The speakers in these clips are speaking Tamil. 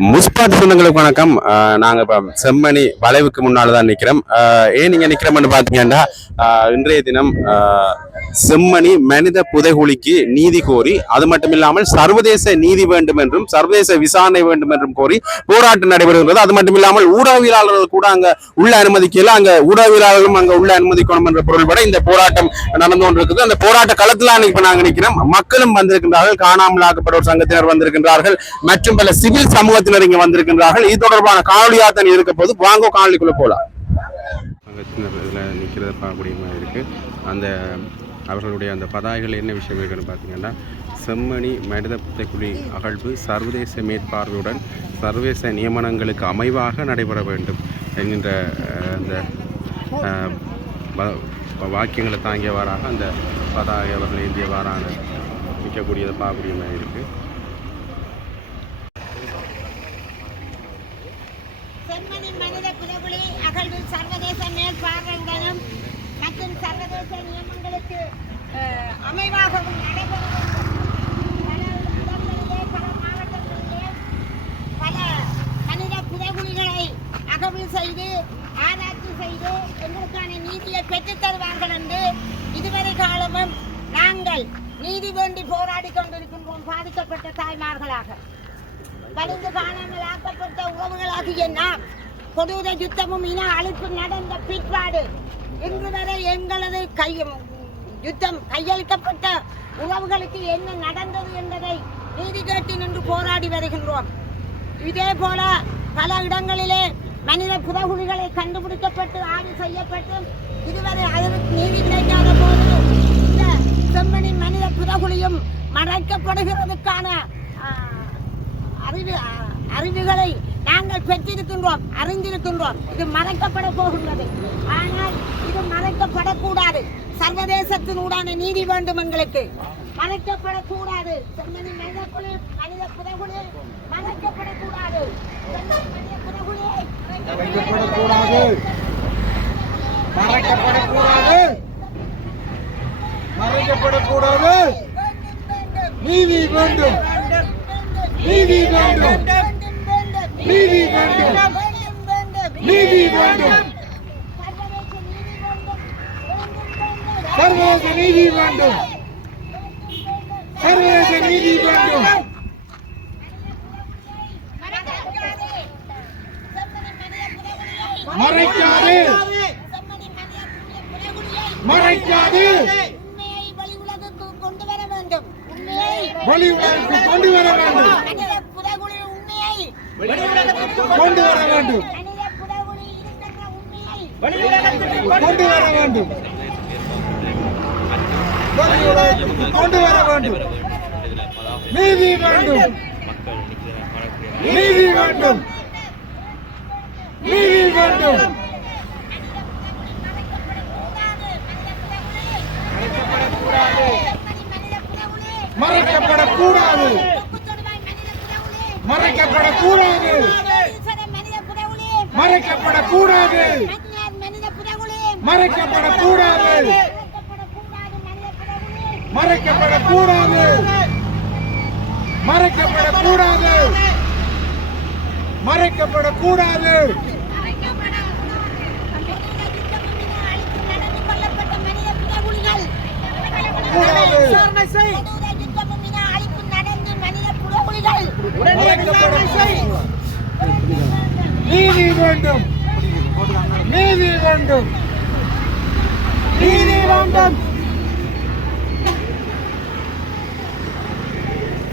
முஸ்பாட் சொந்தங்களுக்கு வணக்கம். நாங்கள் நாங்க செம்மணி வளைவுக்கு முன்னால் தான் நிற்கிறோம் ஏன் நீங்க நிற்கிறோம்னு பார்த்தீங்கன்னா இன்றைய தினம் செம்மணி மனித புதைகுழிக்கு நீதி கோரி அது மட்டும் இல்லாமல் சர்வதேச நீதி வேண்டும் என்றும் சர்வதேச விசாரணை வேண்டும் என்றும் கோரி போராட்டம் நடைபெறுகிறது அது மட்டும் இல்லாமல் ஊடகவியலாளர்கள் கூட அங்க உள்ள அனுமதிக்கல. அங்கே ஊடகவியலாளர்களும் அங்கே உள்ள அனுமதிக்கணும் என்ற பொருள்பட இந்த போராட்டம் நடந்து கொண்டிருக்குது. அந்த போராட்ட களத்தில் இப்போ நாங்கள் நிற்கிறோம் மக்களும் வந்திருக்கின்றார்கள். காணாமல் ஆக்கப்பட்டோர் சங்கத்தினர் வந்திருக்கின்றார்கள். மற்றும் பல சிவில் சமூகத்தினர் இங்க வந்திருக்கின்றார்கள். இது தொடர்பான காணொலியா தான் இருக்க போது வாங்கோ காணொலிக்குள்ள போலாம். இதில் நிற்கிறத பார்க்கக்கூடிய மாதிரி இருக்குது அந்த அவர்களுடைய அந்த பதாகைகள் என்ன விஷயம் இருக்குன்னு பார்த்தீங்கன்னா செம்மணி மனிதபுத்தக்குழி அகழ்வு சர்வதேச மேற்பார்வையுடன் சர்வதேச நியமனங்களுக்கு அமைவாக நடைபெற வேண்டும் என்கின்ற அந்த வாக்கியங்களை தாங்கியவாறாக அந்த பதாகை அவர்கள் ஏந்தியவாறான நிற்கக்கூடியதை பார்க்கக்கூடிய மாதிரி இருக்குது செம்மணி மனித புதகுழி அகழ்வில் சர்வதேச மேற்பார்வையுடனும் மற்றும் சர்வதேச நியமங்களுக்கு அமைவாகவும் நடைபெறும் பல இடங்களிலே, பல மாவட்டங்களிலே பல மனித புதகுழிகளை அகழ்வு செய்து ஆராய்ச்சி செய்து எங்களுக்கான நீதியை பெற்றுத் தருவார்கள் என்று இதுவரை காலமும் நாங்கள் நீதி வேண்டி போராடி கொண்டிருக்கின்றோம் பாதிக்கப்பட்ட தாய்மார்களாக. வலிந்து காணாமல் ஆக்கப்பட்ட உறவுகளாகிய நாம் கொடூர யுத்தமும் இன அழிப்பு நடந்த பிற்பாடு இன்று வரை எங்களது கை யுத்தம் கையளிக்கப்பட்ட உறவுகளுக்கு என்ன நடந்தது என்பதை நீதி கேட்டு நின்று போராடி வருகின்றோம். இதே போல பல இடங்களிலே மனித புதகுழிகளை கண்டுபிடிக்கப்பட்டு ஆய்வு செய்யப்பட்டு இதுவரை அதற்கு நீதி கிடைக்காத போது இந்த செம்மணி மனித புதகுழியும் மறைக்கப்படுகிறதுக்கான அறிவு அறிவுகளை நாங்கள் பெற்றிருக்கின்றோம் அறிந்திருக்கின்றோம். இது மறைக்கப்பட போகின்றது. ஆனால் இது மறைக்கப்படக்கூடாது. சர்வதேசத்தினூடான நீதி வேண்டும் எங்களுக்கு. மறைக்கப்படக்கூடாது. செம்மணி மனித குழு மனித புதகுழு மறைக்கப்படக்கூடாது. மறைக்கப்படக்கூடாது. மறைக்கப்படக்கூடாது. நீதி வேண்டும். நீதி வேண்டும். நீதி வேண்டும். நீதி வேண்டும். சர்வதேச நீதி வேண்டும். சர்வதேச நீதி வேண்டும். மறைக்காதே. மறைக்காதே. வழி உலகுக்கு கொண்டு வர வேண்டும். கொண்டு வர வேண்டும். மனித புதகுழி இருக்கின்ற கொண்டு வர வேண்டும். வழி கொண்டு வர வேண்டும். நீதி வேண்டும். நீதி வேண்டும். நீதி வேண்டும். மறைக்கப்படக்கூடாது. மறைக்கப்படக்கூடாது. மறைக்கப்படக்கூடாது. மறைக்கப்படக்கூடாது. நீதி வேண்டும். நீதி வேண்டும். நீதி வேண்டும்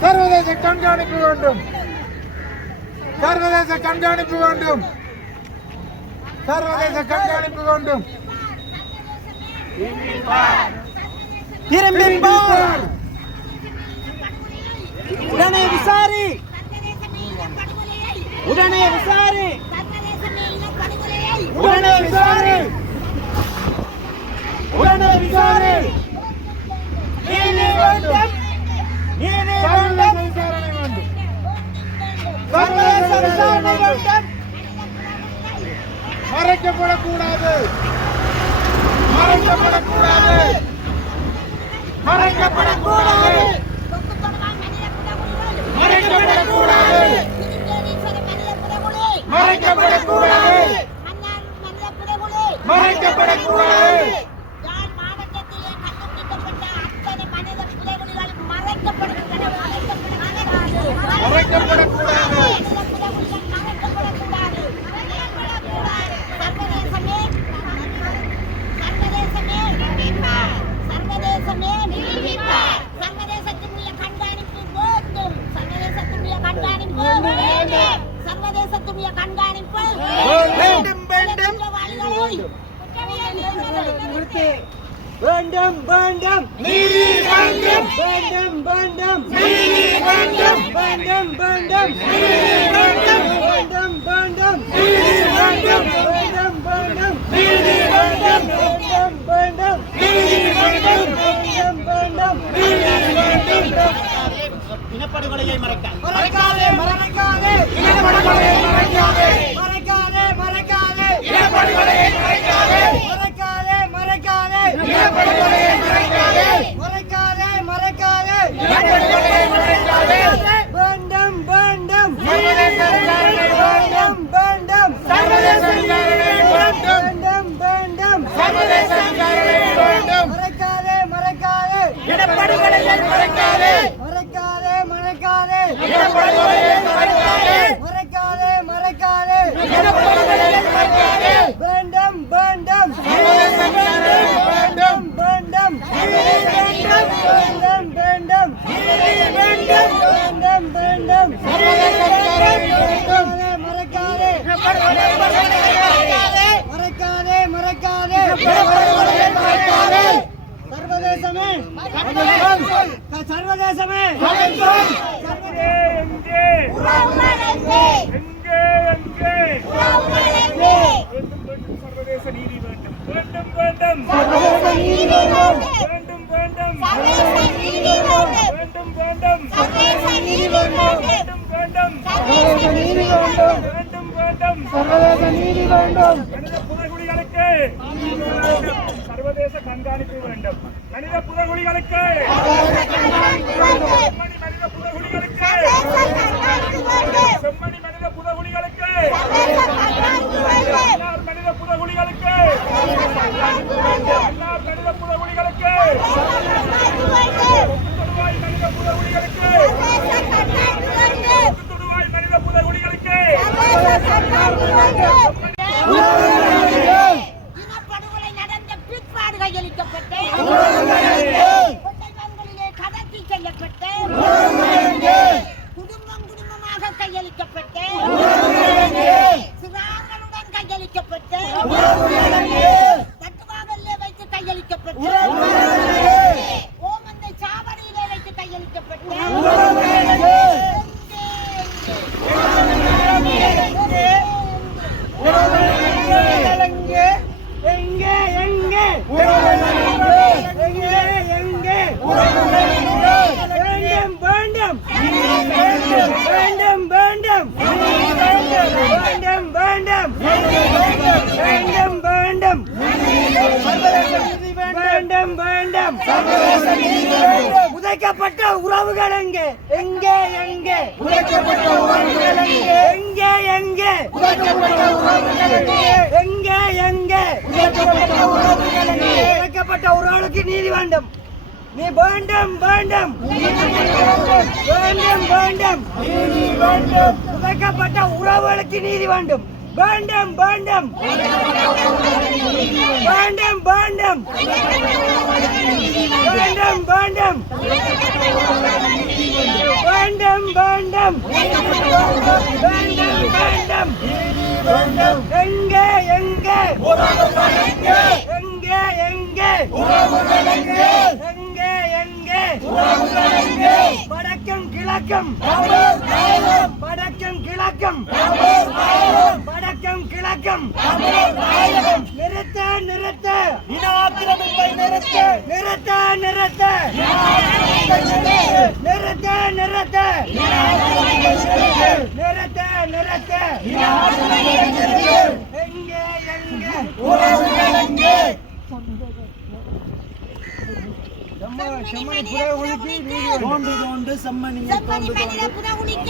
சர்வதேச கண்காணிப்பு வேண்டும். சர்வதேச கண்காணிப்பு வேண்டும். சர்வதேச கண்காணிப்பு வேண்டும். திரும்பி பார் உடனே விசாரி உடனே விசாரி உடனே விசாரி உடனே விசாரி நீதி வேண்டும் நீதி சர்வதேச வேண்டும் விசாரணை வேண்டும் சர்வதேச விசாரணை வேண்டும் மறைக்கப்படக்கூடாது. மறைக்கப்படக்கூடாது. மறைக்கப்படக்கூடாது. மறைக்கப்படக்கூடாது. மறைக்கப்படக்கூடாது. மறைக்கப்படக்கூடாது மன்னார் மனித புதைகுழி மறைக்கப்படக்கூடாது யாழ் மாவட்டத்திலே கண்டுபிடிக்கப்பட்ட அத்தனை மனித புதைகுழிகள் மறைக்கப்படுகின்றன மறைக்கப்படக்கூடாது மறைக்கப்படக்கூடாது. மனித புதைகுழிகள் மறைக்கப்படக்கூடாது மறைக்கப்படக்கூடாது. சர்வதேசமே சர்வதேசமே சர்வதேசமே சர்வதேசத்தினுடைய கண்காணிப்பு வேண்டும் சர்வதேசத்தினுடைய கண்காணிப்பு வேண்டும் சர்வதேசத்தினுடைய கண்காணிப்பு வேண்டும், வேண்டும். வேண்டும் வேண்டும். நீதி வேண்டும். வேண்டும் வேண்டும். நீதி வேண்டும். வேண்டும் வேண்டும். வேண்டும். வேண்டும் வேண்டும். நீதி வேண்டும். வேண்டும் வேண்டும். நீதி வேண்டும். வேண்டும் வேண்டும் நீதி வேண்டும் இனப்படுகொலையை மறைக்காதே. மறைக்காதே மறைக்காதே இனப்படுகொலையை மறைக்காதே. மறைக்காதே மறைக்காதே. இனப்படுகொலையை மறைக்காதே. மறைக்காதே மறைக்காதே. இனப்படுகொலையை மறைக்காதே. மறைக்காதே மறைக்காதே. இனப்படுகொலையை மறைக்காதே. வேண்டும் வேண்டும். சர்வதேச விசாரணை வேண்டும். வேண்டும். சர்வதேச விசாரணை வேண்டும். வேண்டும் வேண்டும். சர்வதேச விசாரணை வேண்டும். மறைக்காதே மறைக்காதே. இனப்படுகொலையை மறைக்காதே மறைக்காதே. மறைக்காதே மறைக்காதே. வேண்டும் வேண்டும் வேண்டும். வேண்டும் வேண்டும். வேண்டும் வேண்டும். வேண்டும். வேண்டும். மறைக்காதே மறைக்காதே. மறைக்காதே சர்வதேசமே. சர்வதேசமே. எங்கே எங்கே? சர்வதேச நீதி வேண்டும். வேண்டும் வேண்டும். சர்வதேச நீதி வேண்டும். வேண்டும் வேண்டும். சர்வதேச நீதி வேண்டும். வேண்டும் வேண்டும். சர்வதேச நீதி வேண்டும். வேண்டும் வேண்டும். சர்வதேச நீதி வேண்டும். வேண்டும் வேண்டும். சர்வதேச நீதி வேண்டும். மனித புதகுலிகளுக்கு சர்வதேச கண்காணிப்பு வேண்டும். மனித புதகுலிகளுக்கு Yeah. உதைக்கப்பட்ட உறவுகள் எங்கே? எங்கே எங்கே? உடைக்கப்பட்ட உறவுகள் எங்கே? எங்கே எங்கே? உடைக்கப்பட்ட உறவுகள் எங்கே? எங்கே எங்கே? உடைக்கப்பட்ட உறவுகள் எங்கே? உடைக்கப்பட்ட உறவுகளுக்கு நீதி வேண்டும். நீ வேண்டும் வேண்டும். வேண்டும் வேண்டும். உடைக்கப்பட்ட உறவுகளுக்கு நீதி வேண்டும். வேண்டும் வேண்டும் வேண்டும் வேண்டும் வேண்டும் வேண்டும் வேண்டும் வேண்டும் வேண்டும் வேண்டும் எங்கே எங்கே? எங்கே எங்கே? எங்கே எங்கே? வடக்கம் கிழக்கம். வடக்கம் கிழக்கம். வடக்கம் கிழக்கம். நிறுத்த நிறுத்த. இனாக்கிரமிப்பை நிறுத்த. நிறுத்த நிறுத்த. நிறுத்த நிறுத்த. நிறுத்த நிறுத்த. எங்கே எங்கே? செம்மணி புற உலுக்கி தோண்டு தோண்டு செம்மணி தோண்டு தோண்டு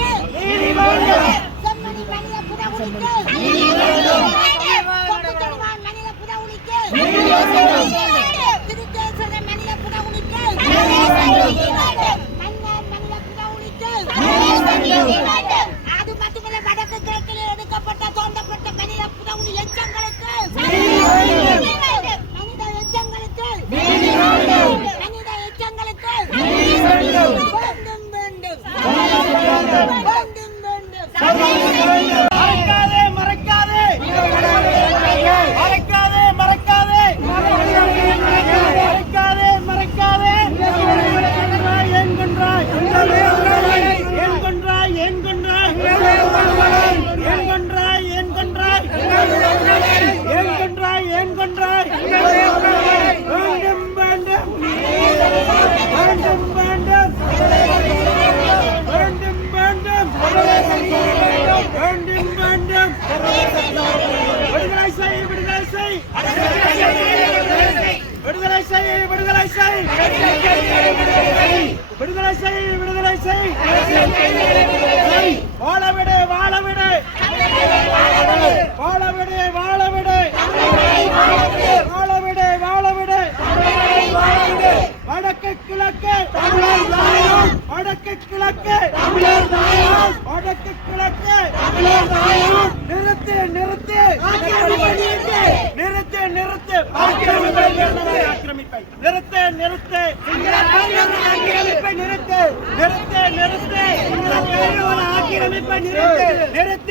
அது மட்டுமல்ல வடக்கு கிழக்கில் எடுக்கப்பட்ட தோண்டப்பட்ட மனித புதவுளி எச்சம் செய் விடுதலை செய். விடுதலை விடுதலை செய். விடுதலை செய் வாழவிடு வாழவிடு வாழவிடு வாழவிடு வாழவிடு வாழவிடு வடக்கு கிழக்கு. வடக்கு கிழக்கு. வடக்கு கிழக்கு. ஆக்கிரமிப்பை நிறுத்து நிறுத்து. ஆக்கிரமிப்பை நிறுத்து. நிறுத்து நிறுத்து. ஆக்கிரமிப்பை நிறுத்து.